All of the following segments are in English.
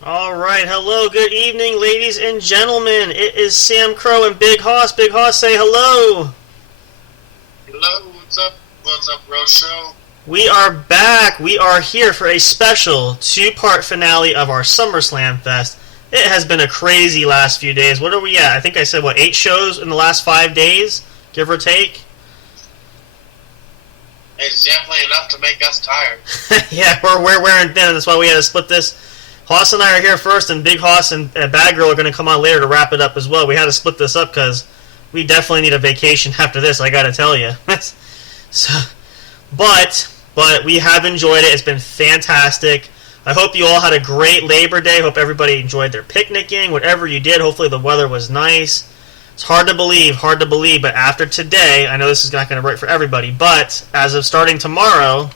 Alright, hello, good evening, ladies and gentlemen. It is Sam Crow and Big Hoss. Big Hoss, say hello. Hello, what's up? What's up, Bro Show? We are back. We are here for a special two-part finale of our SummerSlam Fest. It has been a crazy last few days. What are we at? I think I said, 8 shows in the last 5 days, give or take? It's definitely enough to make us tired. Yeah, we're wearing thin. That's why we had to split this. Hoss and I are here first, and Big Hoss and Bad Girl are going to come on later to wrap it up as well. We had to split this up because we definitely need a vacation after this, I got to tell you. But we have enjoyed it. It's been fantastic. I hope you all had a great Labor Day. Hope everybody enjoyed their picnicking, whatever you did. Hopefully the weather was nice. It's hard to believe, but after today, I know this is not going to work for everybody, but as of starting tomorrow,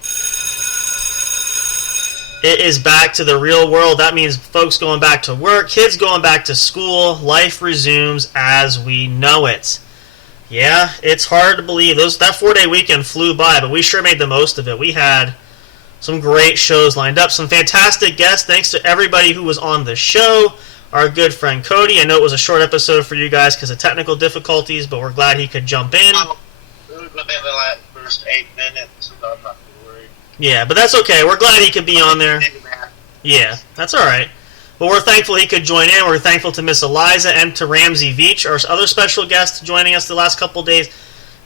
it is back to the real world. That means folks going back to work, kids going back to school, life resumes as we know it. Yeah, it's hard to believe. That 4-day weekend flew by, but we sure made the most of it. We had some great shows lined up, some fantastic guests. Thanks to everybody who was on the show. Our good friend Cody. I know it was a short episode for you guys because of technical difficulties, but we're glad he could jump in. Within the first 8 minutes, so I'm not worried. Yeah, but that's okay. We're glad he could be on there. Yeah, that's all right. But we're thankful he could join in. We're thankful to Miss Eliza and to Ramsey Veach, our other special guest, joining us the last couple of days.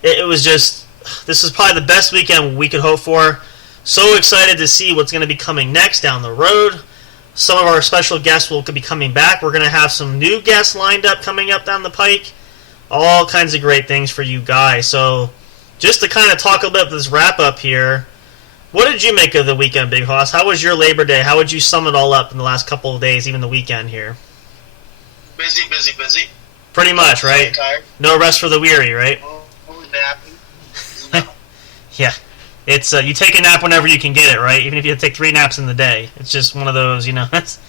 It was just, this is probably the best weekend we could hope for. So excited to see what's going to be coming next down the road. Some of our special guests will be coming back. We're going to have some new guests lined up coming up down the pike. All kinds of great things for you guys. So just to kind of talk a bit of this wrap-up here, what did you make of the weekend, Big Hoss? How was your Labor Day? How would you sum it all up in the last couple of days, even the weekend here? Busy. Pretty much, right? Tired. No rest for the weary, right? Napping. No. Yeah. It's you take a nap whenever you can get it, right? Even if you have to take 3 naps in the day. It's just one of those, That's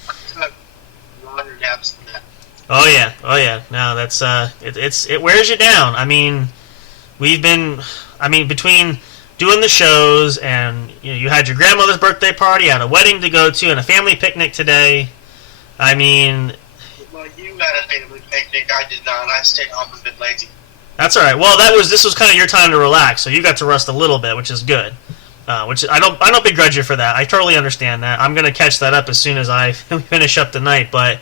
Longer naps than that. Oh yeah. No, that's it wears you down. I mean, between doing the shows and you had your grandmother's birthday party, you had a wedding to go to, and a family picnic today. I mean, well, you had a family picnic. I did not. I stayed home and been lazy. That's all right. Well, this was kind of your time to relax, so you got to rest a little bit, which is good. Which I don't begrudge you for that. I totally understand that. I'm gonna catch that up as soon as I finish up tonight. But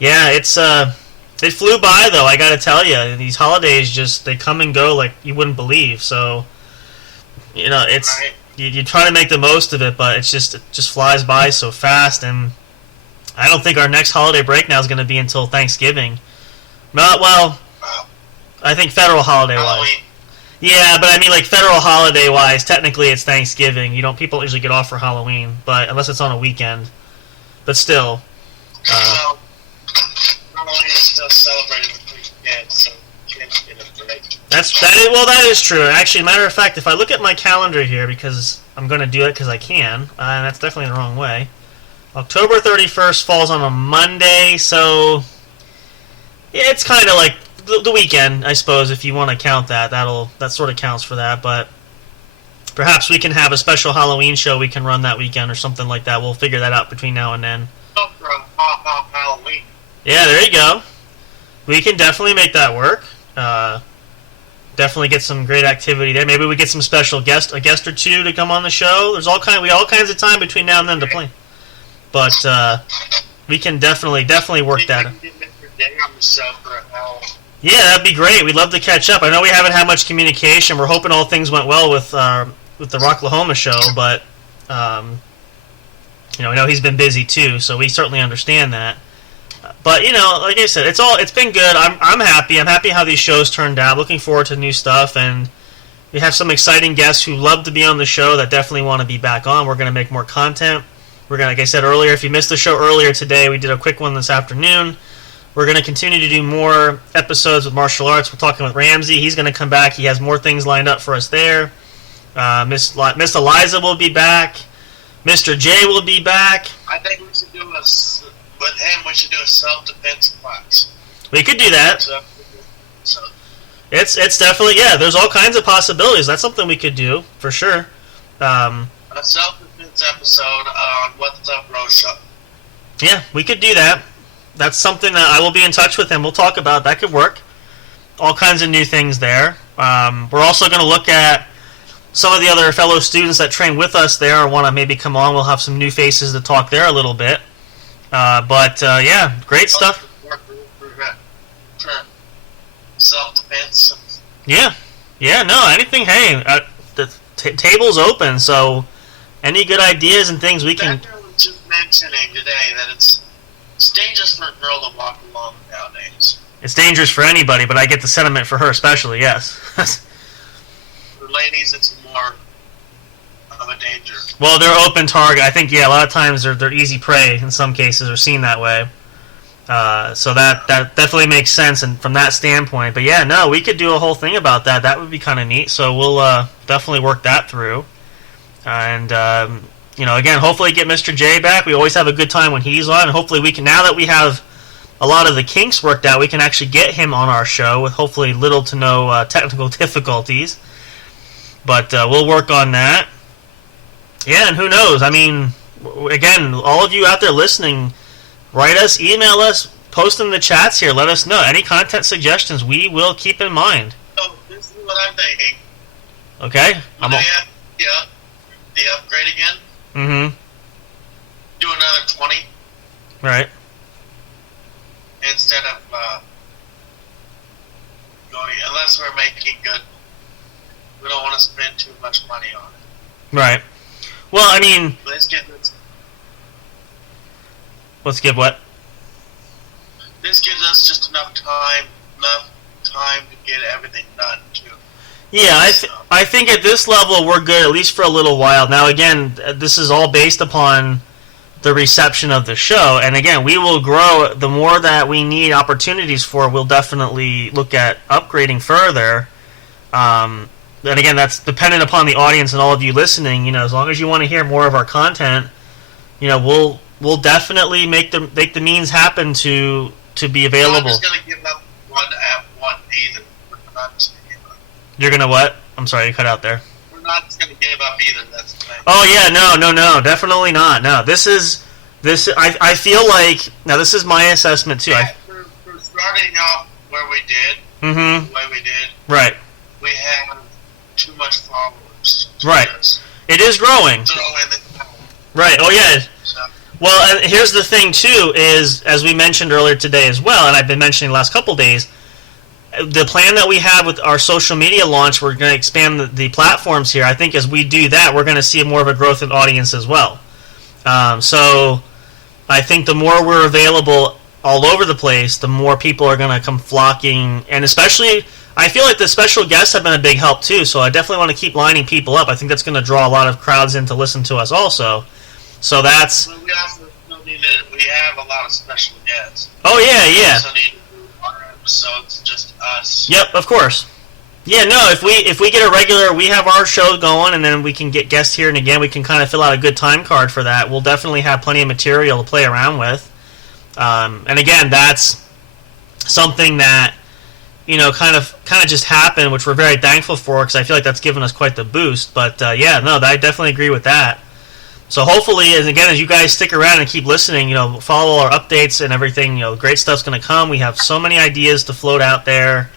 yeah, it flew by though. I got to tell you, these holidays they come and go like you wouldn't believe. So it's right. you try to make the most of it, but it just flies by so fast. And I don't think our next holiday break now is going to be until Thanksgiving. Well. I think federal holiday-wise. Yeah, but I mean, like, federal holiday-wise, technically it's Thanksgiving. People don't usually get off for Halloween, but unless it's on a weekend. But still. Halloween is still celebrated with weekend, so you can't get a break. That is true. Actually, matter of fact, if I look at my calendar here, because I'm going to do it because I can, and that's definitely the wrong way. October 31st falls on a Monday, so it's kind of like the weekend, I suppose, if you want to count that. That sort of counts for that, but perhaps we can have a special Halloween show we can run that weekend or something like that. We'll figure that out between now and then. Halloween. Yeah, there you go. We can definitely make that work. Definitely get some great activity there. Maybe we get some special a guest or two to come on the show. There's all kinds of time between now and then to plan. But we can definitely work that. Yeah, that'd be great. We'd love to catch up. I know we haven't had much communication. We're hoping all things went well with with the Rocklahoma show, but you know, I know he's been busy too, so we certainly understand that. But you know, like I said, it's been good. I'm happy. I'm happy how these shows turned out. Looking forward to new stuff, and we have some exciting guests who love to be on the show that definitely want to be back on. We're going to make more content. We're going to, like I said earlier, if you missed the show earlier today, we did a quick one this afternoon. We're going to continue to do more episodes with martial arts. We're talking with Ramsey. He's going to come back. He has more things lined up for us there. Miss Eliza will be back. Mr. J will be back. I think we should do with him. We should do a self-defense class. We could do that. So, It's definitely, yeah, there's all kinds of possibilities. That's something we could do, for sure. a self-defense episode on What's Up Bro Show. Yeah, we could do that. That's something that I will be in touch with him. We'll talk about. That could work. All kinds of new things there. We're also going to look at some of the other fellow students that train with us there or want to maybe come on. We'll have some new faces to talk there a little bit. But yeah, great stuff. For self-defense. Yeah. Yeah, no, anything, hey, the table's open, so any good ideas and things we can... Becca was just mentioning today that it's dangerous for a girl to walk alone nowadays. It's dangerous for anybody, but I get the sentiment for her especially, yes. For ladies, it's more of a danger. Well, they're open target. I think, yeah, a lot of times they're easy prey in some cases, or seen that way. So that definitely makes sense, and from that standpoint. But yeah, no, we could do a whole thing about that. That would be kind of neat. So we'll definitely work that through. And you know, again, hopefully get Mr. J back. We always have a good time when he's on. And hopefully we can, now that we have a lot of the kinks worked out, we can actually get him on our show with hopefully little to no technical difficulties. But we'll work on that. Yeah, and who knows? I mean, again, all of you out there listening, write us, email us, post in the chats here. Let us know. Any content suggestions we will keep in mind. So this is what I'm thinking. Okay? The upgrade again. Mm-hmm. Do another 20 Right. instead of going, unless we're making good. We don't want to spend too much money on it. Right. Well, I mean, Let's get this. let's give what? This gives us just enough time to get everything done too. Yeah, I think at this level we're good, at least for a little while. Now, again, this is all based upon the reception of the show. And again, we will grow. The more that we need opportunities for, we'll definitely look at upgrading further. And again, that's dependent upon the audience and all of you listening. You know, as long as you want to hear more of our content, you know, we'll definitely make the means happen to be available. I'm just gonna give up one either. We're not just gonna give up. You're gonna what? I'm sorry, you cut out there. We're not just gonna give up either. That's the thing. Oh yeah, no, definitely not. No, this. I feel like now this is my assessment too. For starting off where we did, Mm-hmm. the way we did, Right. we have too much followers. Right. It is growing. Throw in the Right. Oh yeah. so, Well, and here's the thing too: is as we mentioned earlier today as well, and I've been mentioning the last couple days. The plan that we have with our social media launch, we're going to expand the platforms here. I think as we do that, we're going to see more of a growth in audience as well. So I think the more we're available all over the place, the more people are going to come flocking. And especially, I feel like the special guests have been a big help too. So I definitely want to keep lining people up. I think that's going to draw a lot of crowds in to listen to us also. So that's... but we also still need to, we have a lot of special guests. Oh, yeah. We also need to do our episodes, just us. Yep, of course. Yeah, no, if we get a regular, we have our show going, and then we can get guests here, and again, we can kind of fill out a good time card for that. We'll definitely have plenty of material to play around with. And again, that's something that, you know, kind of just happened, which we're very thankful for, because I feel like that's given us quite the boost. But yeah, no, I definitely agree with that. So hopefully, as you guys stick around and keep listening, you know, follow our updates and everything, you know, great stuff's going to come. We have so many ideas to float out there.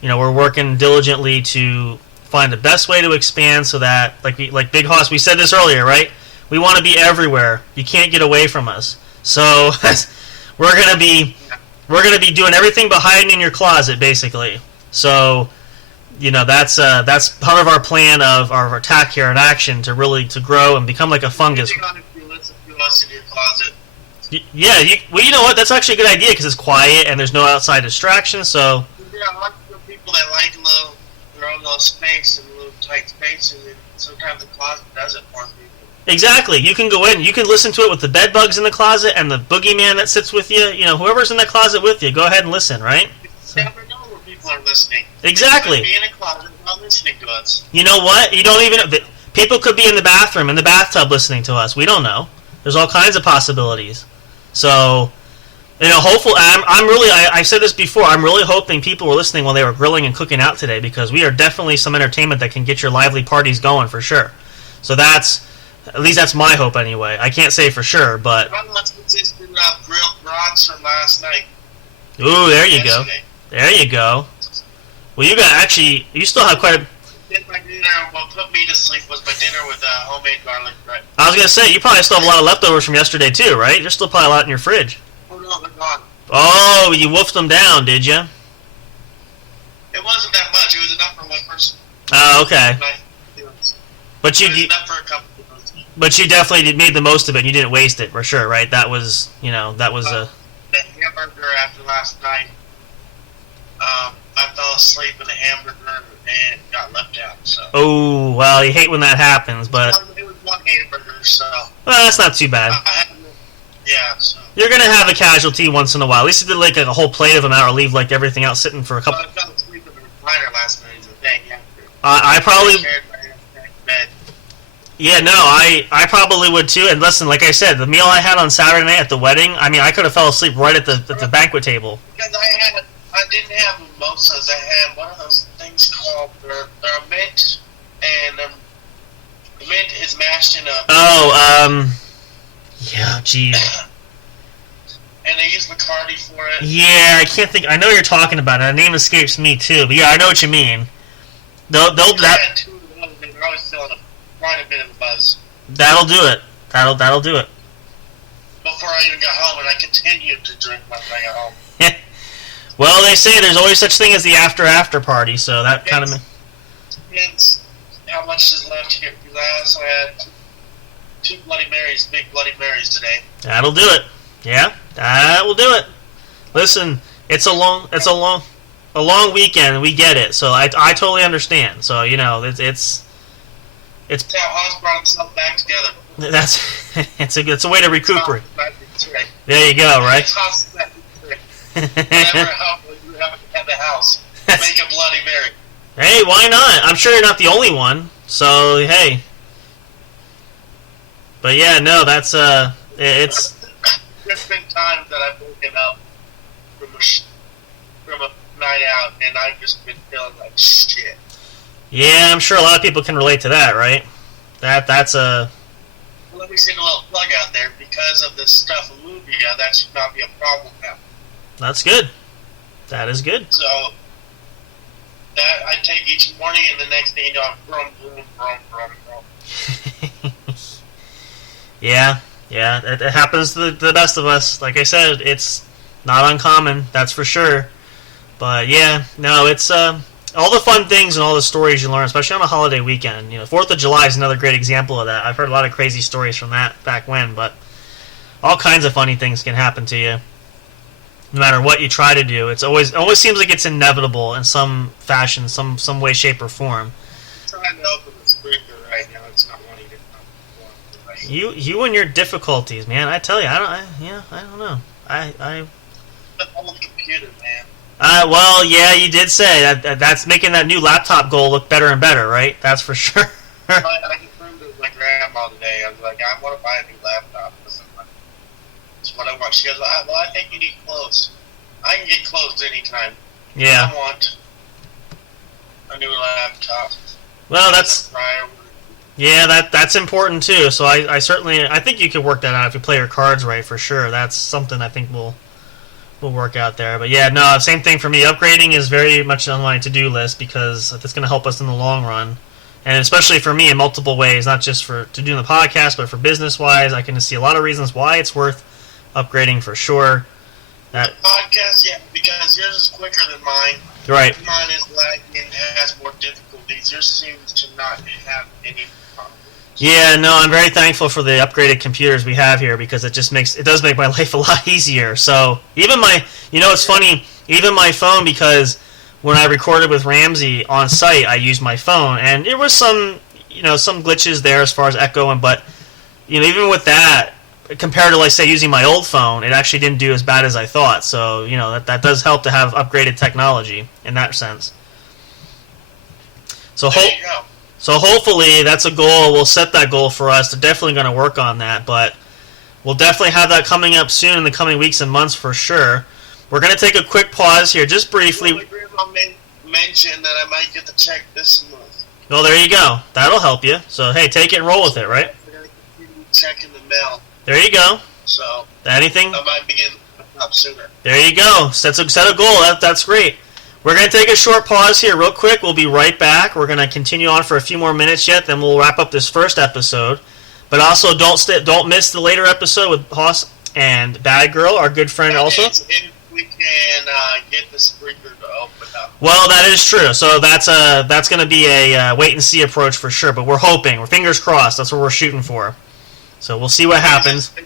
You know, we're working diligently to find the best way to expand so that, like Big Hoss, we said this earlier, right? We want to be everywhere. You can't get away from us. So we're gonna be doing everything but hiding in your closet, basically. So that's part of our plan of our attack here in action to really to grow and become like a fungus. If you listen to us in your closet. Yeah, you know what? That's actually a good idea because it's quiet and there's no outside distractions. So Yeah, I like the people that like their own little space and little tight space, and sometimes the closet does it for people. exactly, you can go in, you can listen to it with the bed bugs in the closet and the boogeyman that sits with you. Whoever's in that closet with you, go ahead and listen, right? You never know where people are listening. Exactly. They could be in a closet, not listening to us. You know what? You don't even. People could be in the bathroom, in the bathtub, listening to us. We don't know. There's all kinds of possibilities. So, hopefully, I'm really. I've said this before. I'm really hoping people were listening while they were grilling and cooking out today because we are definitely some entertainment that can get your lively parties going for sure. So at least that's my hope anyway. I can't say for sure, but. Let's just do grilled brats from last night. Ooh, there you go. Yesterday. There you go. Well, you still have quite a. My dinner, what put me to sleep was my dinner with homemade garlic bread. I was gonna say you probably still have a lot of leftovers from yesterday too, right? There's still probably a lot in your fridge. Oh no, they're gone. Oh, you wolfed them down, did you? It wasn't that much. It was enough for one person. Oh, okay. But It was you enough for a couple of those. but you definitely made the most of it. And you didn't waste it for sure, right? That was a. The hamburger after last night, I fell asleep in the hamburger and got left out. So. Oh well, you hate when that happens, but It was one hamburger, so. well, that's not too bad. Yeah, so. You're gonna have a casualty once in a while. At least you did like a whole plate of them out, or leave like everything out sitting for a couple. I fell asleep in the recliner last night. Is the thing. I probably. Shared my bed. Yeah, no, I probably would too. And listen, like I said, the meal I had on Saturday night at the wedding, I mean, I could have fell asleep right at the banquet table. Because I didn't have mimosas. I had one of those things called they're mint, and the mint is mashed in a. Oh, yeah, geez. And they use Bacardi for it. Yeah, I can't think. I know what you're talking about. That name escapes me too. But yeah, I know what you mean. They'll I that had two of those, and they're always feeling quite a bit of a buzz. that'll do it. That'll do it. Before I even got home, and I continued to drink when I got home. Well, they say there's always such thing as the after party, so that kind of. Depends how much is left here, because I also had two Bloody Marys, big Bloody Marys today. That'll do it. Yeah, that will do it. Listen, it's a long weekend. We get it, so I totally understand. So it's That's how Oz brought himself back together. it's a way to recuperate. There you go, right? Whatever help you have at the house, make a Bloody Mary. Hey, why not? I'm sure you're not the only one. So hey, but yeah, no, it's. There's been times that I've woken up from a night out, and I've just been feeling like shit. Yeah, I'm sure a lot of people can relate to that, right? That's a. Let me send a little plug out there. Because of this stuff in Lubia, that should not be a problem now. That's good. That is good. So that I take each morning, and the next day, I'm brum, brum, brum, brum, brum. Yeah, it happens to the best of us. Like I said, it's not uncommon, that's for sure. But yeah, no, it's all the fun things and all the stories you learn, especially on a holiday weekend. 4th of July is another great example of that. I've heard a lot of crazy stories from that back when, but all kinds of funny things can happen to you. No matter what you try to do, it always seems like it's inevitable in some fashion, some way, shape, or form. I'm trying to open the sprinkler right now. It's not wanting to come on. You and your difficulties, man. I tell you, I don't know. I The old computer, man. Well, yeah, you did say that's making that new laptop goal look better and better, right? That's for sure. I confirmed it with my grandma today. I was like, I want to buy a new laptop. That's what I want. She goes, well, I think you need clothes. I can get clothes anytime. Yeah. I want a new laptop. Well, that's important too. So I think you could work that out if you play your cards right for sure. That's something I think will work out there. But yeah, no, same thing for me. Upgrading is very much on my to-do list because that's going to help us in the long run. And especially for me in multiple ways, not just to do the podcast, but for business-wise, I can see a lot of reasons why it's worth upgrading for sure. The podcast, yeah, because yours is quicker than mine. Right. Mine is lagging and has more difficulties. Yours seems to not have any problems. Yeah, no, I'm very thankful for the upgraded computers we have here because it does make my life a lot easier. So even it's funny, even my phone, because when I recorded with Ramsey on site, I used my phone, and there was some glitches there as far as echo, but even with that, compared to, like, say, using my old phone, it actually didn't do as bad as I thought. So that does help to have upgraded technology in that sense. So There you go. So hopefully that's a goal. We'll set that goal for us. They're definitely going to work on that, but we'll definitely have that coming up soon in the coming weeks and months for sure. We're going to take a quick pause here, just briefly. My grandma mentioned that I might get the check this month. Oh, there you go. That'll help you. So, hey, take it and roll with it, right? I got a check in the mail, There you go. so Anything? I might be getting it up sooner. There you go. Set a goal. That's great. We're going to take a short pause here real quick. We'll be right back. We're going to continue on for a few more minutes yet, then we'll wrap up this first episode. But also, don't miss the later episode with Hoss and Bad Girl, our good friend also. If we can get the Spreaker to open up. Well, that is true. So that's going to be a wait-and-see approach for sure. But we're hoping. We're fingers crossed. That's what we're shooting for. So we'll see what happens. They're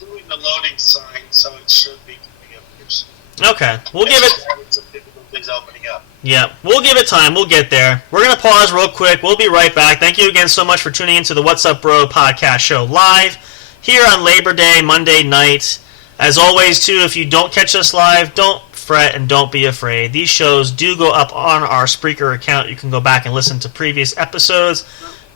doing the loading sign, so it should be coming up here soon. Okay. We'll give it... Some difficulties opening up. Yeah, we'll give it time. We'll get there. We're going to pause real quick. We'll be right back. Thank you again so much for tuning into the What's Up Bro podcast show live here on Labor Day, Monday night. As always, too, if you don't catch us live, don't fret and don't be afraid. These shows do go up on our Spreaker account. You can go back and listen to previous episodes.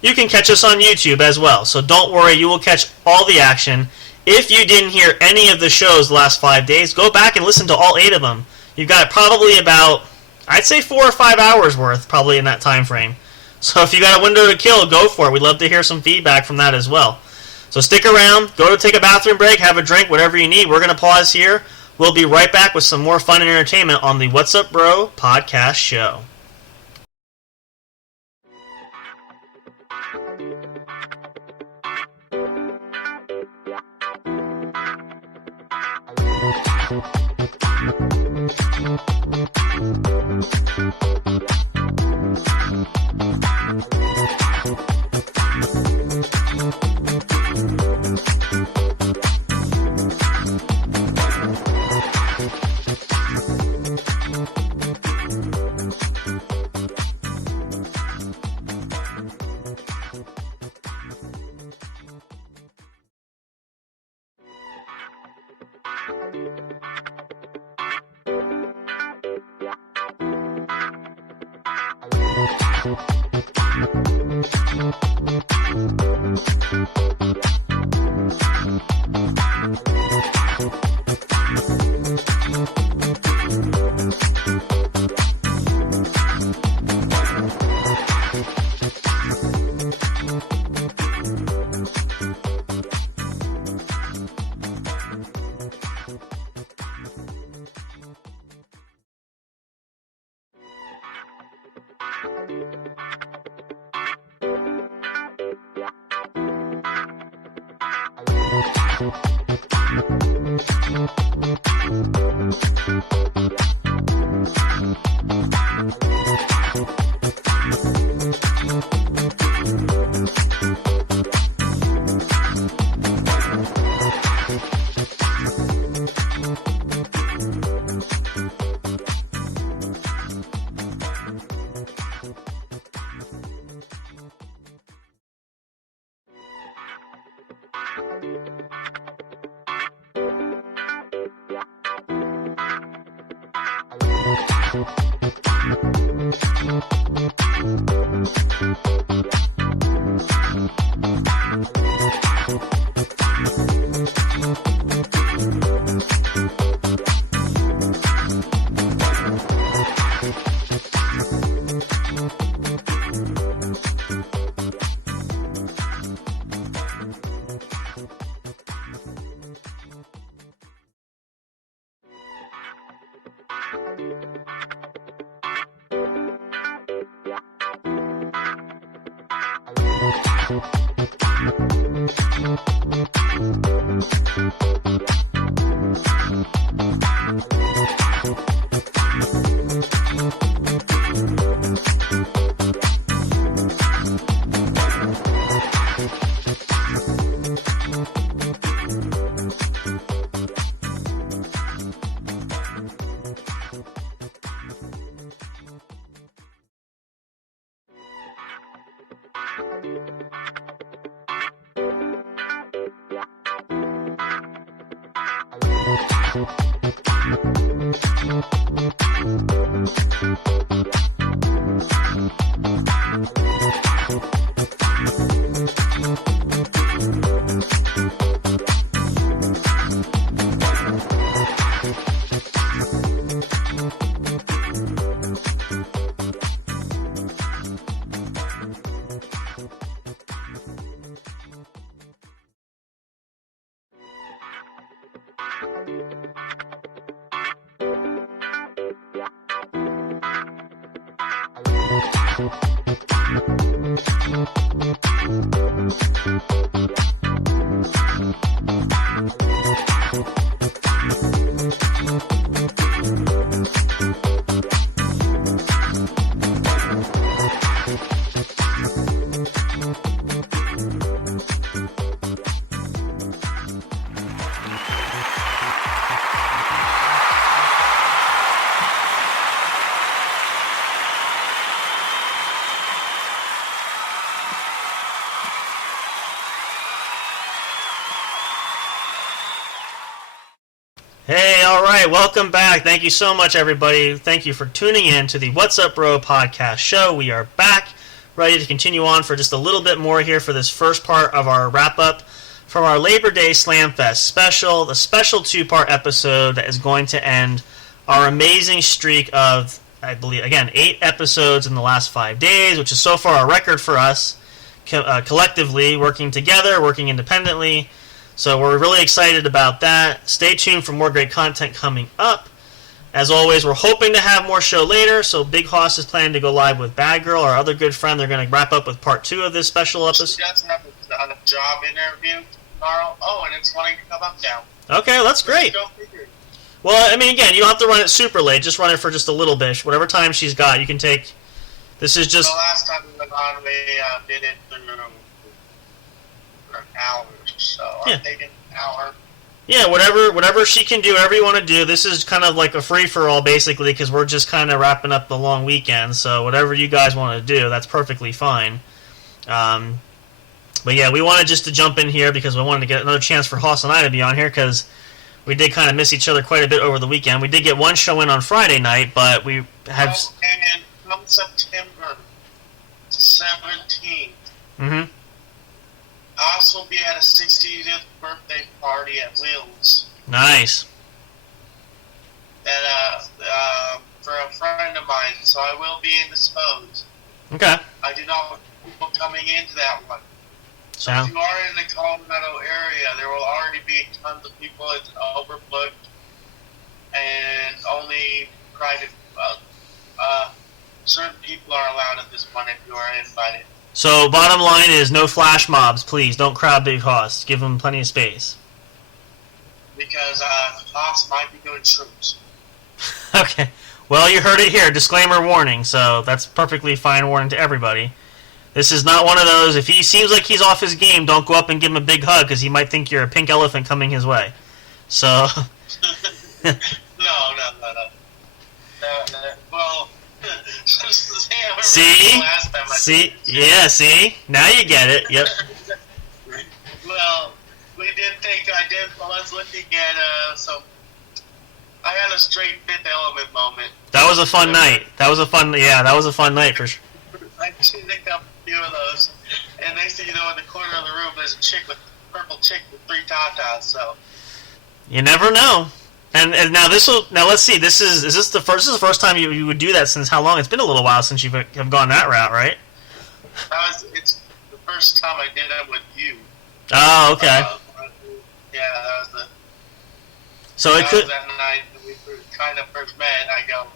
You can catch us on YouTube as well. So don't worry, you will catch all the action. If you didn't hear any of the shows the last 5 days, go back and listen to all 8 of them. You've got probably about, I'd say, 4 or 5 hours worth probably in that time frame. So if you got a window to kill, go for it. We'd love to hear some feedback from that as well. So stick around, go to take a bathroom break, have a drink, whatever you need. We're going to pause here. We'll be right back with some more fun and entertainment on the What's Up Bro podcast show. Hey, all right, welcome back. Thank you so much, everybody. Thank you for tuning in to the What's Up Bro podcast show. We are back, ready to continue on for just a little bit more here for this first part of our wrap-up from our Labor Day Slam Fest special, the special two-part episode that is going to end our amazing streak of, I believe, again, 8 episodes in the last 5 days, which is so far a record for us, collectively, working together, working independently. So we're really excited about that. Stay tuned for more great content coming up. As always, we're hoping to have more show later, so Big Hoss is planning to go live with Bad Girl, our other good friend. They're going to wrap up with part 2 of this special episode. She does have a job interview tomorrow. Oh, and it's wanting to come up now. Okay, that's great. Go figure. Well, I mean, again, you don't have to run it super late. Just run it for just a little bit. Whatever time she's got, you can take. This is just. The last time we went on, we did it for an hour. So Yeah. I'm taking an hour. Yeah, whatever she can do, whatever you want to do. This is kind of like a free-for-all, basically, because we're just kind of wrapping up the long weekend. So whatever you guys want to do, that's perfectly fine. But yeah, we wanted just to jump in here because we wanted to get another chance for Hoss and I to be on here because we did kind of miss each other quite a bit over the weekend. We did get one show in on Friday night, but we have... Oh, and come September 17th, Mm-hmm. Oz will be at a 60th birthday party at Will's. Nice. And for a friend of mine, so I will be indisposed. Okay. I do not want people coming into that one. So Sound. if you are in the Colorado area, there will already be tons of people. It's overbooked, and only private, certain people are allowed at this one if you are invited. So bottom line is no flash mobs, please. Don't crowd Big Hoss. Give him plenty of space. Because Haas might be doing shrooms. Okay. Well, you heard it here. Disclaimer warning. So that's perfectly fine warning to everybody. This is not one of those, if he seems like he's off his game, don't go up and give him a big hug because he might think you're a pink elephant coming his way. So... No. Well, See? last time See? Yeah, see? Now you get it. Yep. Well, I was looking at, so I had a straight Fifth Element moment. That was a fun night. That was a fun night for sure. I did a few of those, and next thing you know, in the corner of the room, there's a purple chick with 3 tatas, so. You never know. And now let's see. This is the first time you would do that since how long? It's been a little while since you have gone that route, right? It's the first time I did it with you. Oh, okay. Yeah, that was the. So it could. That night that we kind of first met. I go,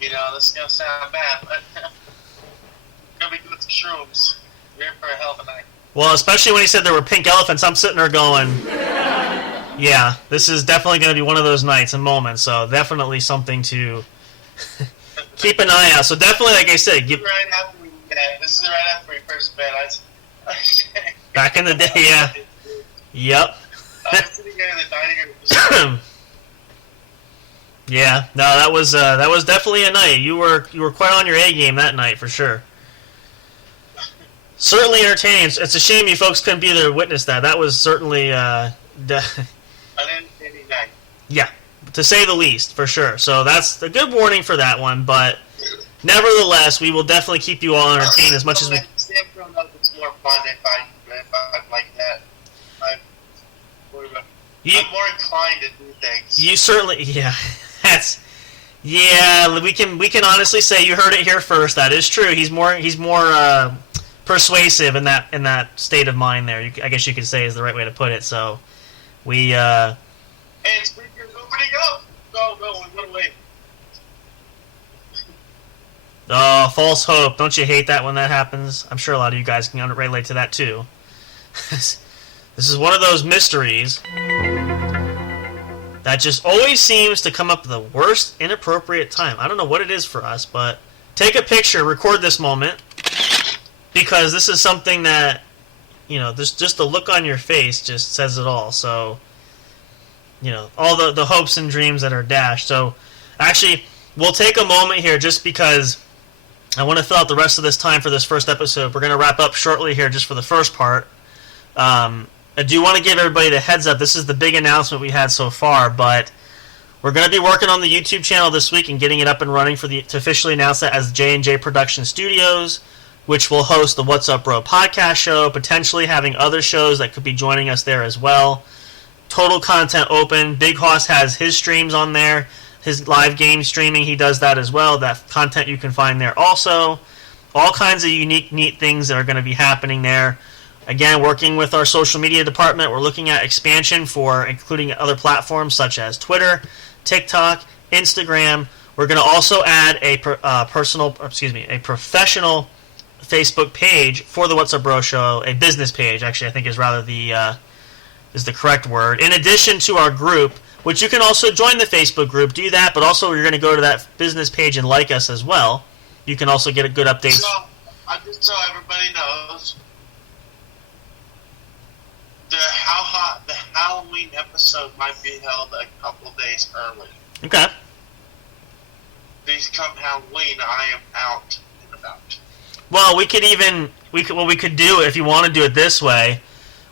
this is gonna sound bad, but gonna be doing some shrooms. We're in for a hell of a night. Well, especially when he said there were pink elephants, I'm sitting there going, Yeah, this is definitely going to be one of those nights and moments, so definitely something to keep an eye out. So definitely, like I said, This is right after we first met. Back in the day, yeah. Yep. I was sitting there in the dining room. Yeah, no, that was definitely a night. You were quite on your A game that night for sure. Certainly entertaining. It's a shame you folks couldn't be there to witness that. That was certainly An entertaining night. yeah, to say the least, for sure. So that's a good warning for that one. But nevertheless, we will definitely keep you all entertained as much as we. It's more fun if I'm like that. I'm more inclined to do things. You certainly, yeah. We can honestly say you heard it here first. That is true. He's more persuasive in that state of mind there. I guess you could say is the right way to put it. So we. And speakers, nobody go. Go, we went away. Oh, false hope! Don't you hate that when that happens? I'm sure a lot of you guys can relate to that too. This is one of those mysteries that just always seems to come up at the worst inappropriate time. I don't know what it is for us, but take a picture, record this moment, because this is something that, there's just the look on your face just says it all. So, all the hopes and dreams that are dashed. So, actually, we'll take a moment here just because I want to fill out the rest of this time for this first episode. We're going to wrap up shortly here just for the first part. I do want to give everybody the heads up. This is the big announcement we had so far, but we're going to be working on the YouTube channel this week and getting it up and running to officially announce that as J&J Production Studios, which will host the What's Up Bro podcast show, potentially having other shows that could be joining us there as well. Total content open. Big Hoss has his streams on there, his live game streaming. He does that as well. That content you can find there also. All kinds of unique, neat things that are going to be happening there. Again, working with our social media department, we're looking at expansion for including other platforms such as Twitter, TikTok, Instagram. We're going to also add a professional Facebook page for the What's Up Bro show, a business page, actually, I think is rather is the correct word. In addition to our group, which you can also join the Facebook group, do that, but also you're going to go to that business page and like us as well. You can also get a good update. So, just so everybody knows, the Halloween episode might be held a couple days early. Okay. Please come Halloween, I am out and about. Well, we could do if you want to do it this way,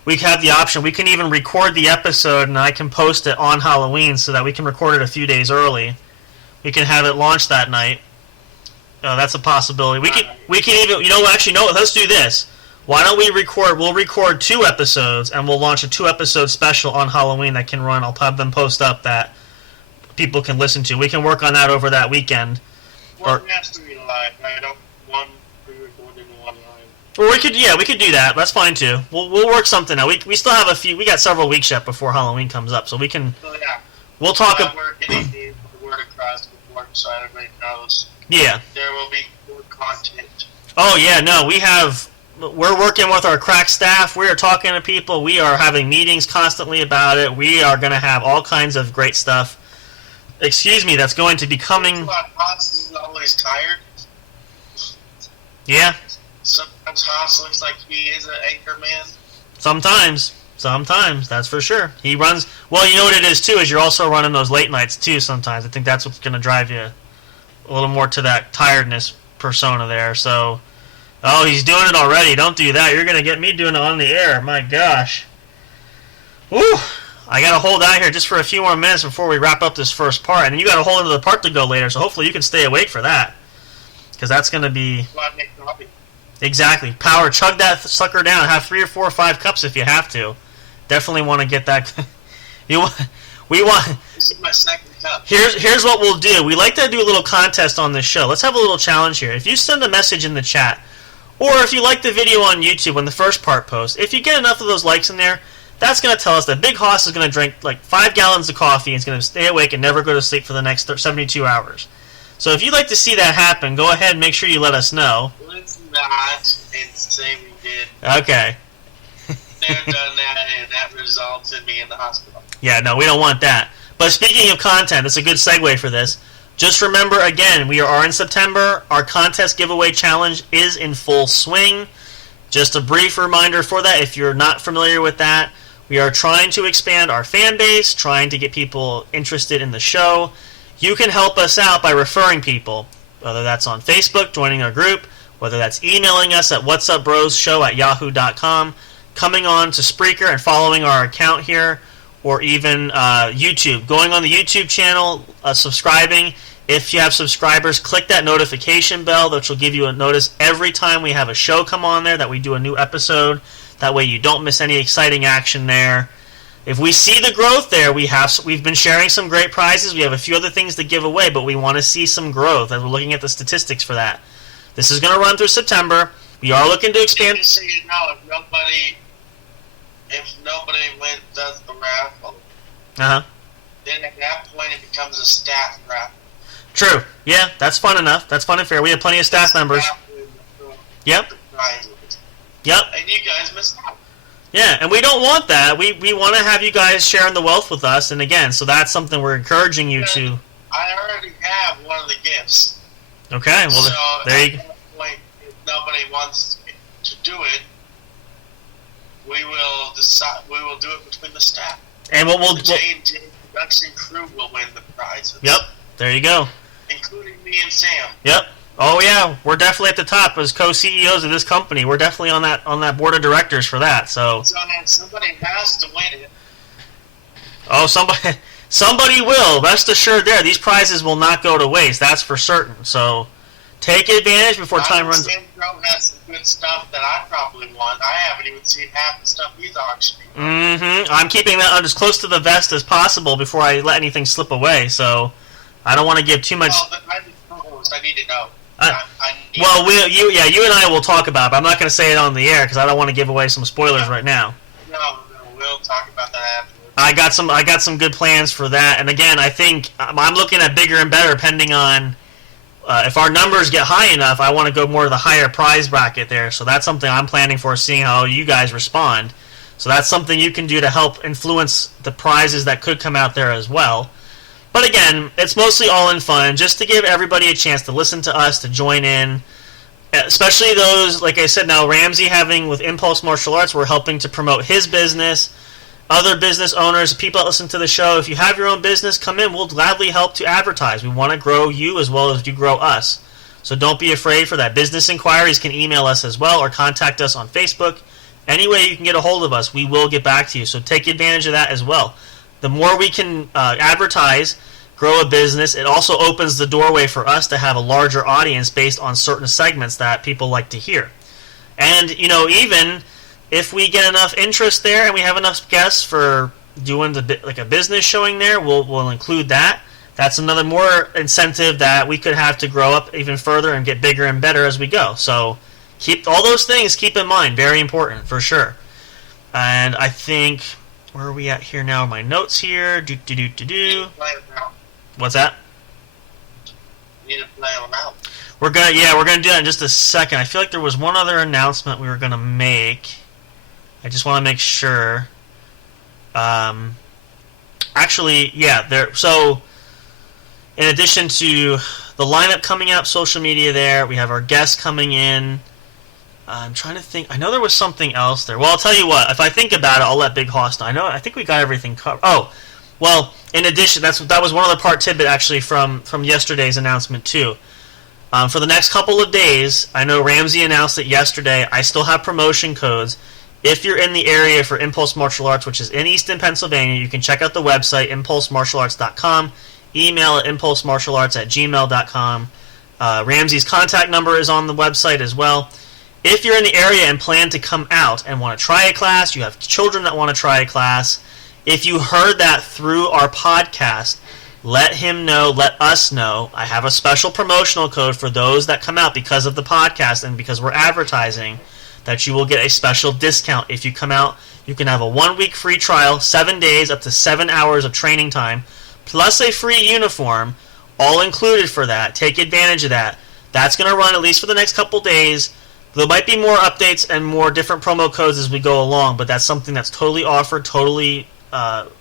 we have the option. We can even record the episode and I can post it on Halloween so that we can record it a few days early. We can have it launched that night. That's a possibility. We can even, let's do this. Why don't we record? We'll record 2 episodes, and we'll launch a 2-episode special on Halloween that can run. I'll have them post up that people can listen to. We can work on that over that weekend. One has to be live. I don't want pre-recorded and one live. Well, we could do that. That's fine too. We'll work something out. We still have we got several weeks yet before Halloween comes up, so we can. So yeah. We'll talk. We're getting the word across before, so everybody knows. Yeah. There will be more content. Oh yeah, no, we're working with our crack staff. We are talking to people. We are having meetings constantly about it. We are going to have all kinds of great stuff. That's going to be coming. Haas is always tired. Yeah. Sometimes Haas looks like he is an anchor man. Sometimes, that's for sure. He runs. Well, you know what it is too is you're also running those late nights too. Sometimes I think that's what's going to drive you a little more to that tiredness persona there. So. Oh, he's doing it already. Don't do that. You're going to get me doing it on the air. My gosh. Woo! I got to hold out here just for a few more minutes before we wrap up this first part. And then you got a whole other part to go later, so hopefully you can stay awake for that. Because that's going to be... Exactly. Power. Chug that sucker down. Have 3 or 4 or 5 cups if you have to. Definitely want to get that... We want... This is my second cup. Here's what we'll do. We like to do a little contest on this show. Let's have a little challenge here. If you send a message in the chat... Or if you like the video on YouTube when the first part posts, if you get enough of those likes in there, that's going to tell us that Big Hoss is going to drink like 5 gallons of coffee and is going to stay awake and never go to sleep for the next 72 hours. So if you'd like to see that happen, go ahead and make sure you let us know. Let's not and say we did. Okay. They've done that and that results in me in the hospital. Yeah, no, we don't want that. But speaking of content, that's a good segue for this. Just remember, again, we are in September. Our contest giveaway challenge is in full swing. Just a brief reminder for that, if you're not familiar with that. We are trying to expand our fan base, trying to get people interested in the show. You can help us out by referring people, whether that's on Facebook, joining our group, whether that's emailing us at whatsupbrosshow@yahoo.com, coming on to Spreaker and following our account here, or even YouTube. Going on the YouTube channel, subscribing. If you have subscribers, click that notification bell, which will give you a notice every time we have a show come on there, that we do a new episode. That way you don't miss any exciting action there. If we see the growth there, we've been sharing some great prizes. We have a few other things to give away, but we want to see some growth as we're looking at the statistics for that. This is going to run through September. We are looking to expand. Just so you know, if nobody does the raffle, then at that point it becomes a staff raffle. True. Yeah, that's fun enough. That's fun and fair. We have plenty of staff members. Yep. Yep. And you guys missed out. Yeah, and we don't want that. We want to have you guys sharing the wealth with us, and again, so that's something we're encouraging you to. I already have one of the gifts. Okay, well, so there you go. At that point, if nobody wants to do it, we will decide. We will do it between the staff. And what the J&J production crew will win the prizes. Yep. There you go. Including me and Sam. Yep. Oh yeah, we're definitely at the top as co-CEOs of this company. We're definitely on that board of directors for that. So somebody has to win it. Oh, somebody will. Rest assured, these prizes will not go to waste. That's for certain. So take advantage before time runs. Sam Crow has some good stuff that I probably want. I haven't even seen half the stuff he's auctioning. I'm keeping that as close to the vest as possible before I let anything slip away. So I don't want to give too much. Well, I need to know. You and I will talk about it, but I'm not going to say it on the air because I don't want to give away some spoilers right now. No, we'll talk about that afterwards. I got some good plans for that, and again, I think I'm looking at bigger and better, depending on if our numbers get high enough. I want to go more to the higher prize bracket there, so that's something I'm planning for, seeing how you guys respond. So that's something you can do to help influence the prizes that could come out there as well. But again, it's mostly all in fun, just to give everybody a chance to listen to us, to join in. Especially those, like I said, now Ramsey having with Impulse Martial Arts, we're helping to promote his business. Other business owners, people that listen to the show, if you have your own business, come in. We'll gladly help to advertise. We want to grow you as well as you grow us. So don't be afraid for that. Business inquiries can email us as well or contact us on Facebook. Any way you can get a hold of us, we will get back to you. So take advantage of that as well. The more we can advertise, grow a business, it also opens the doorway for us to have a larger audience based on certain segments that people like to hear. And, even if we get enough interest there and we have enough guests for doing a business showing there, we'll include that. That's another more incentive that we could have to grow up even further and get bigger and better as we go. So keep all those things, keep in mind, very important for sure. And I think, where are we at here now? My notes here. What's that? You need to play them out. We're gonna do that in just a second. I feel like there was one other announcement we were gonna make. I just want to make sure. So, in addition to the lineup coming out, social media there, we have our guests coming in. I'm trying to think. I know there was something else there. Well, I'll tell you what. If I think about it, I'll let Big Hoss know. I think we got everything covered. Oh, well. In addition, that was one other part tidbit actually from yesterday's announcement too. For the next couple of days, I know Ramsey announced it yesterday. I still have promotion codes. If you're in the area for Impulse Martial Arts, which is in Easton, Pennsylvania, you can check out the website, impulsemartialarts.com. Email at impulsemartialarts@gmail.com. Ramsey's contact number is on the website as well. If you're in the area and plan to come out and want to try a class, you have children that want to try a class, if you heard that through our podcast, let him know, let us know. I have a special promotional code for those that come out because of the podcast and because we're advertising, that you will get a special discount. If you come out, you can have a 1-week free trial, 7 days, up to 7 hours of training time, plus a free uniform, all included for that. Take advantage of that. That's going to run at least for the next couple days. There might be more updates and more different promo codes as we go along, but that's something that's totally offered, totally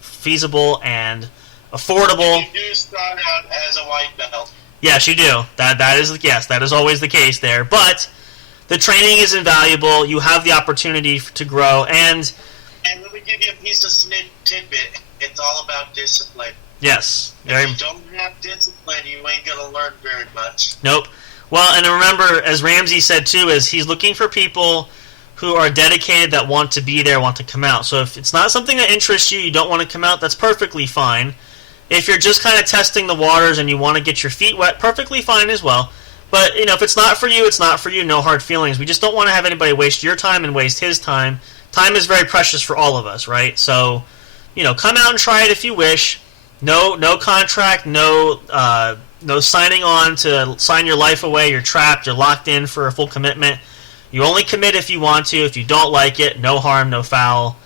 feasible and affordable. You do start out as a white belt. Yes, you do. That is always the case there. But the training is invaluable. You have the opportunity to grow, and let me give you a piece of tidbit. It's all about discipline. Yes. If you don't have discipline, you ain't gonna learn very much. Nope. Well, and remember, as Ramsey said too, is he's looking for people who are dedicated, that want to be there, want to come out. So if it's not something that interests you, you don't want to come out, that's perfectly fine. If you're just kind of testing the waters and you want to get your feet wet, perfectly fine as well. But, if it's not for you, it's not for you. No hard feelings. We just don't want to have anybody waste your time and waste his time. Time is very precious for all of us, right? So, come out and try it if you wish. No contract, no signing on to sign your life away. You're trapped. You're locked in for a full commitment. You only commit if you want to. If you don't like it, no harm, no foul.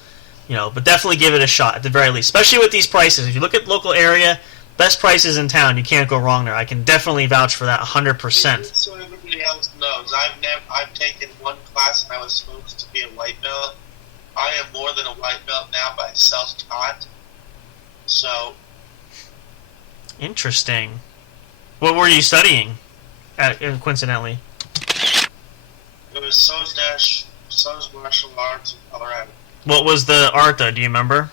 But definitely give it a shot at the very least. Especially with these prices. If you look at local area, best prices in town, you can't go wrong there. I can definitely vouch for that 100%. So everybody else knows, I've taken one class and I was supposed to be a white belt. I am more than a white belt now by self-taught. So. Interesting. What were you studying, coincidentally? It was SOS Martial Arts in Colorado. What was the art, though? Do you remember?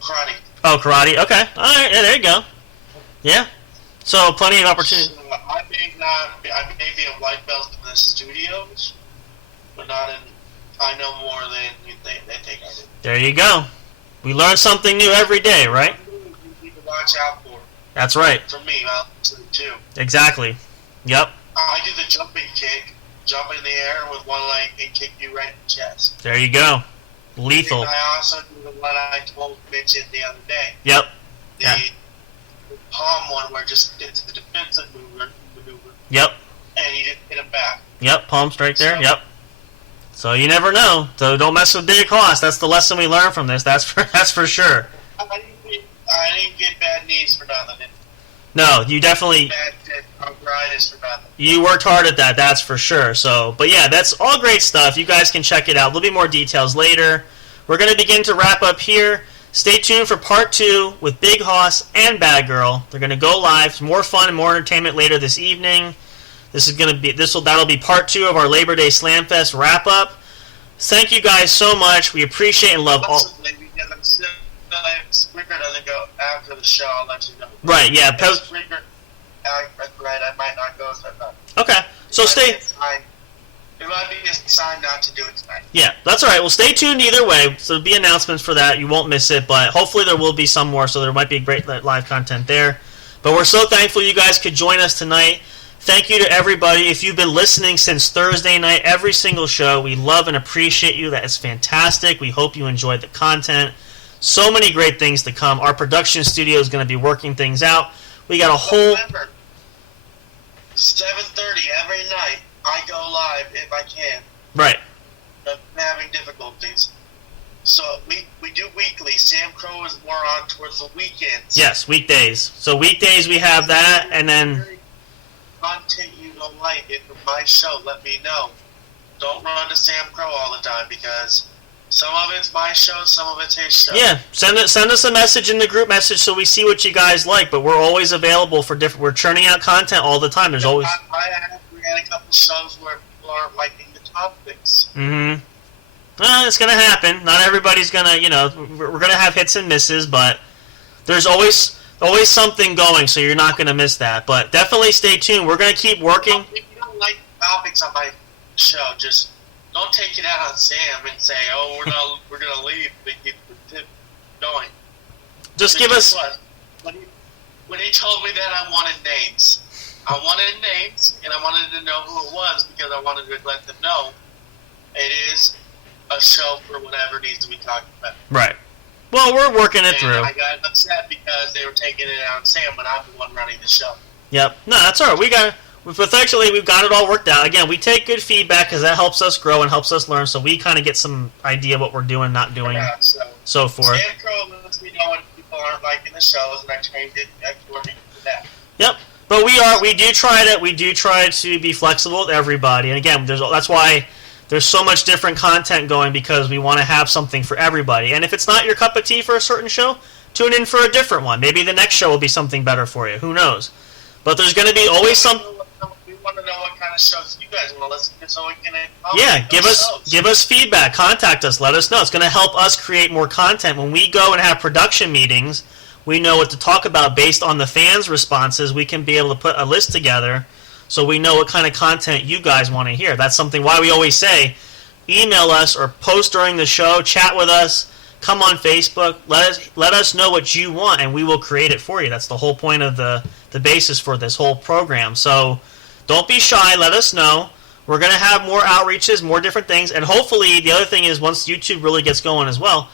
Karate. Oh, karate. Okay. All right. Yeah, there you go. Yeah. So plenty of opportunity. So, I may be a white belt in the studios, but not in. I know more than they think I do. There you go. We learn something new every day, right? You need to watch out for. That's right. For me, too. Exactly. Yep. I do the jumping kick, jump in the air with one leg and kick you right in the chest. There you go. Lethal. And I also do the one I told Mitch in the other day. Yep. The palm one where it's a defensive maneuver. Yep. And you just hit him back. Yep, palm straight there. Yep. So you never know. So don't mess with Big Hoss. That's the lesson we learned from this. That's for sure. I didn't get bad knees for nothing. No, you definitely. Bad arthritis for nothing. You worked hard at that. That's for sure. So, but yeah, that's all great stuff. You guys can check it out. There'll be more details later. We're going to begin to wrap up here. Stay tuned for part 2 with Big Hoss and Bad Girl. They're going to go live. More fun and more entertainment later this evening. That'll be part 2 of our Labor Day Slam Fest wrap up. Thank you guys so much. We appreciate and love all. Spreaker doesn't go after the show. I'll let you know. Right. Yeah. Spreaker. Right. I might not go. Okay. So stay. It might be a sign not to do it tonight. Yeah, that's all right. Well, stay tuned either way. So there'll be announcements for that. You won't miss it, but hopefully there will be some more, so there might be great live content there. But we're so thankful you guys could join us tonight. Thank you to everybody. If you've been listening since Thursday night, every single show, we love and appreciate you. That is fantastic. We hope you enjoyed the content. So many great things to come. Our production studio is going to be working things out. We got a whole... Remember, 7:30 every night. I go live if I can. Right. I'm having difficulties. So we do weekly. Sam Crow is more on towards the weekends. Yes, weekdays. So weekdays we have that, and then... Content you don't like it from my show, let me know. Don't run to Sam Crow all the time, because some of it's my show, some of it's his show. Yeah, send us a message in the group message so we see what you guys like, but we're always available for different... We're churning out content all the time. There's always... We had a couple shows where people aren't liking the topics. Mm-hmm. Well, it's going to happen. Not everybody's going to, we're going to have hits and misses, but there's always something going, so you're not going to miss that. But definitely stay tuned. We're going to keep working. If you don't like topics on my show, just don't take it out on Sam and say, "Oh, we're going to leave." We keep going. Just give us. When he told me that, I wanted names. And I wanted to know who it was because I wanted to let them know it is a show for whatever needs to be talked about. Right. Well, we're working it through. I got upset because they were taking it out on Sam when I'm the one running the show. Yep. No, that's all right. We've got it all worked out. Again, we take good feedback because that helps us grow and helps us learn, so we kind of get some idea what we're doing, not doing, so forth. Sam Crow lets me know when people aren't liking the shows, and I changed it according to that. Yep. But we do try to be flexible with everybody. And again, that's why there's so much different content going, because we want to have something for everybody. And if it's not your cup of tea for a certain show, tune in for a different one. Maybe the next show will be something better for you. Who knows? But there's going to be always some. We want to know what kind of shows you guys want to listen to, so we can. Yeah, give us feedback. Contact us. Let us know. It's going to help us create more content. When we go and have production meetings, we know what to talk about based on the fans' responses. We can be able to put a list together, so we know what kind of content you guys want to hear. That's something why we always say, email us or post during the show, chat with us. Come on Facebook. Let us know what you want, and we will create it for you. That's the whole point of the basis for this whole program. So don't be shy. Let us know. We're going to have more outreaches, more different things, and hopefully the other thing is once YouTube really gets going as well,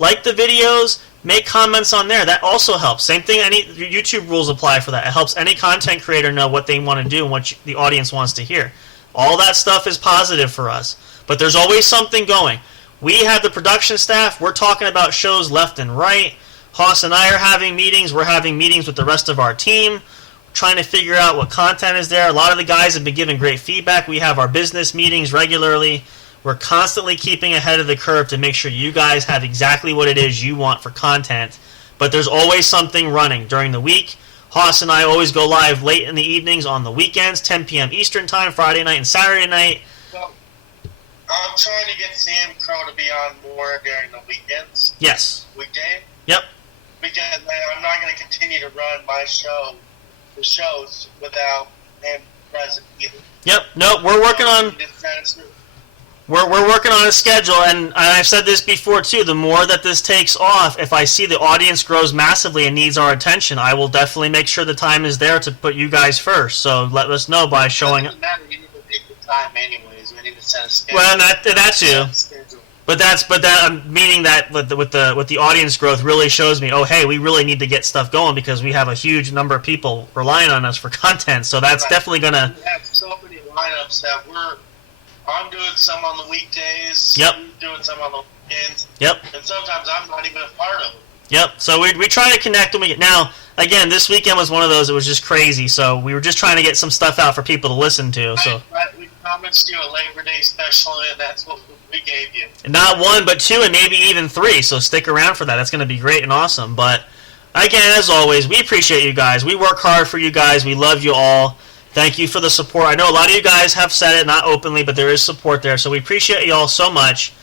like the videos, make comments on there. That also helps. Same thing, any YouTube rules apply for that. It helps any content creator know what they want to do and what the audience wants to hear. All that stuff is positive for us. But there's always something going. We have the production staff. We're talking about shows left and right. Hoss and I are having meetings. We're having meetings with the rest of our team, trying to figure out what content is there. A lot of the guys have been giving great feedback. We have our business meetings regularly. We're constantly keeping ahead of the curve to make sure you guys have exactly what it is you want for content. But there's always something running during the week. Hoss and I always go live late in the evenings on the weekends, 10 p.m. Eastern Time, Friday night and Saturday night. I'm trying to get Sam Crow to be on more during the weekends. Yes. Weekday? Yep. Because I'm not going to continue to run the shows, without him present either. Yep. No, we're working on we're working on a schedule, and I've said this before too. The more that this takes off, if I see the audience grows massively and needs our attention, I will definitely make sure the time is there to put you guys first. So let us know by showing up. It doesn't matter. You need to take the time anyways. We need to set a schedule. Well, that's you. But meaning that with the audience growth really shows me, oh hey, we really need to get stuff going because we have a huge number of people relying on us for content. So that's definitely gonna. We have so many lineups that I'm doing some on the weekdays. Yep. You're doing some on the weekends. Yep. And sometimes I'm not even a part of it. Yep. So we try to connect when we get. Now again, this weekend was one of those. It was just crazy. So we were just trying to get some stuff out for people to listen to. So. We promised you a Labor Day special, and that's what we gave you. Not one, but two, and maybe even three. So stick around for that. That's going to be great and awesome. But again, as always, we appreciate you guys. We work hard for you guys. We love you all. Thank you for the support. I know a lot of you guys have said it, not openly, but there is support there. So we appreciate you all so much.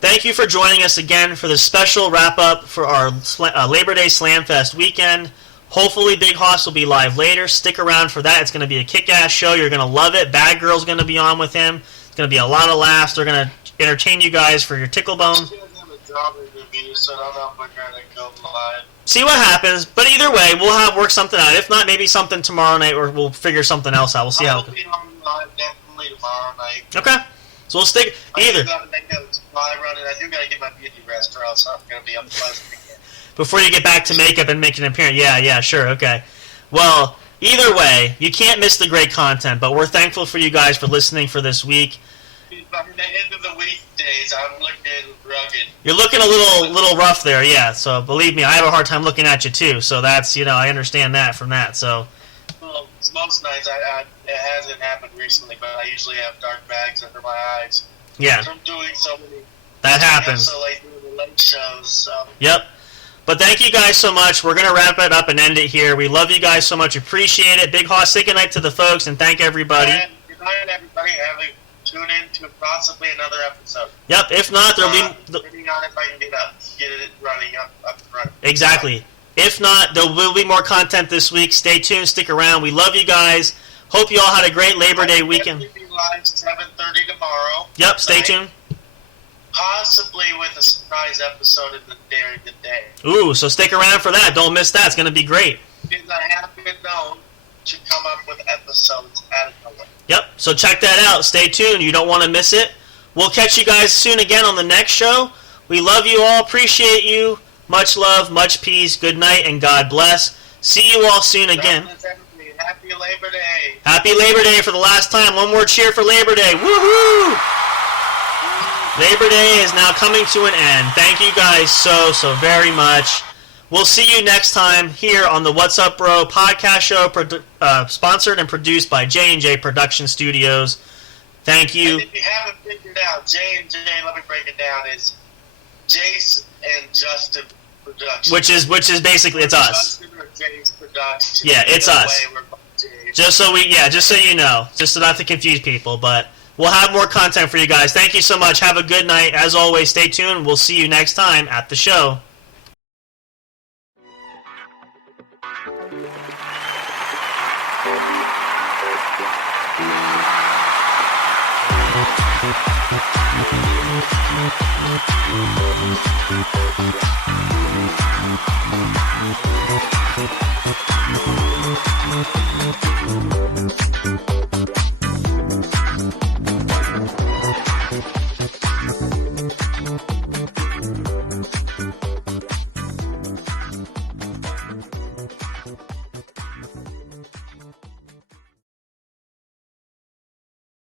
Thank you for joining us again for this special wrap-up for our Labor Day Slamfest weekend. Hopefully Big Hoss will be live later. Stick around for that. It's going to be a kick-ass show. You're going to love it. Bad Girl's going to be on with him. It's going to be a lot of laughs. They're going to entertain you guys for your tickle bone. She doesn't have a job interview, so I don't know if we're going to go live. See what happens. But either way, we'll work something out. If not, maybe something tomorrow night, or we'll figure something else out. We'll see how it goes. I'll be on live definitely tomorrow night. Okay. So we'll stick either. I got to make a supply run, and I do got to get my beauty rest, or else I'm going to be unpleasant again. Before you get back to makeup and make an appearance. Yeah, sure, okay. Well, either way, you can't miss the great content, but we're thankful for you guys for listening for this week. By the end of the weekdays, I'm looking rugged. You're looking a little rough there, yeah. So believe me, I have a hard time looking at you too. So that's, I understand that from that. So. Well, most nights it hasn't happened recently, but I usually have dark bags under my eyes. Yeah. From doing so many. That happens. So late doing the late shows. So. Yep. But thank you guys so much. We're gonna wrap it up and end it here. We love you guys so much. Appreciate it. Big Hoss, say goodnight to the folks and thank everybody. And good night, everybody. Tune in to possibly another episode. Yep. If not, there'll be. Depending on if I can get it running up and running. Exactly. If not, there will be more content this week. Stay tuned. Stick around. We love you guys. Hope you all had a great Labor Day weekend. We'll be live 7:30 tomorrow. Yep. Stay tuned. Possibly with a surprise episode during the day. Ooh, so stick around for that. Don't miss that. It's going to be great. Because I have been known to come up with episodes out of nowhere. Yep, so check that out. Stay tuned. You don't want to miss it. We'll catch you guys soon again on the next show. We love you all. Appreciate you. Much love, much peace. Good night, and God bless. See you all soon again. Happy Labor Day. Happy Labor Day for the last time. One more cheer for Labor Day. Woohoo! Labor Day is now coming to an end. Thank you guys so very much. We'll see you next time here on the What's Up Bro podcast show, sponsored and produced by J&J Production Studios. Thank you. And if you haven't figured out, J&J, let me break it down, is Jace and Justin Production. Which is basically, it's us. Justin or Jace Production. Yeah, it's us. We're Jace. Just so you know, just so not to confuse people, but we'll have more content for you guys. Thank you so much. Have a good night. As always, stay tuned. We'll see you next time at the show. We'll be right back.